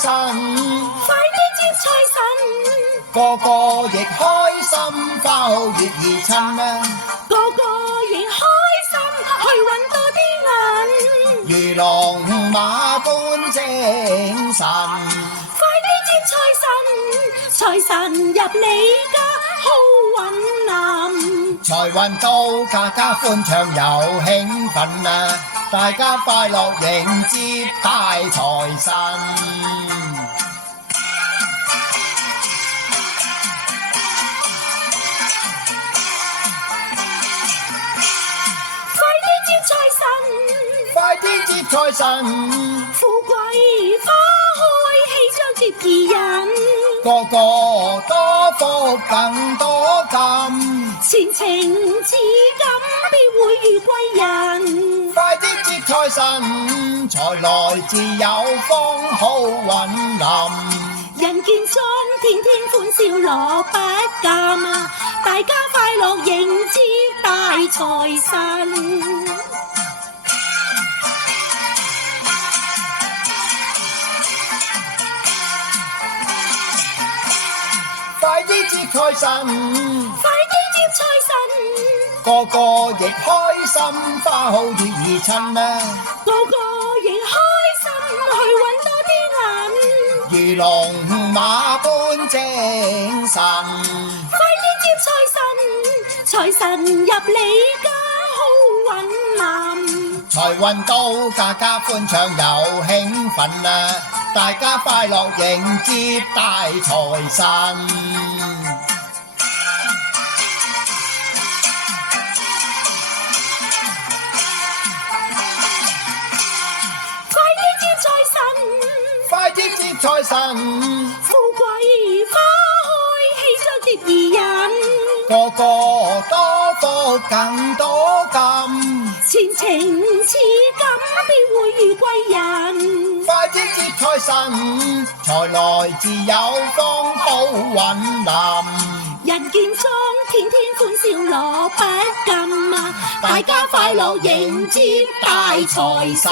神，快啲接財神，個個亦開心，花好月兒親啊！個個亦開心，去揾多啲銀，如龍馬般精神。快啲接財神，財神入你家好運臨，財運到，家家歡暢又興奮啊！大家快樂迎接大財神。快啲接財神，富貴花開，喜將接二人，個個多福更多金，前程似錦，必會遇貴人。快啲接財神，財來自有豐好運臨，人見莊天天歡笑樂不減啊！大家快樂迎接大財神。快啲接財神，快啲接財神，個個亦開心，花好月兒親啊！個個亦開心，去揾多啲銀，如龍馬般精神。快啲接財神，財神入你家好運臨，財運到，家家歡暢又興奮啊！大家快樂迎接大財神。快啲接財神，富貴花開，喜將接二人，個個多福更多金，前程似錦，必會遇貴人。快啲接財神，財來自有豐好運臨，人見莊天天歡笑樂不禁啊！大家快樂迎接大財神。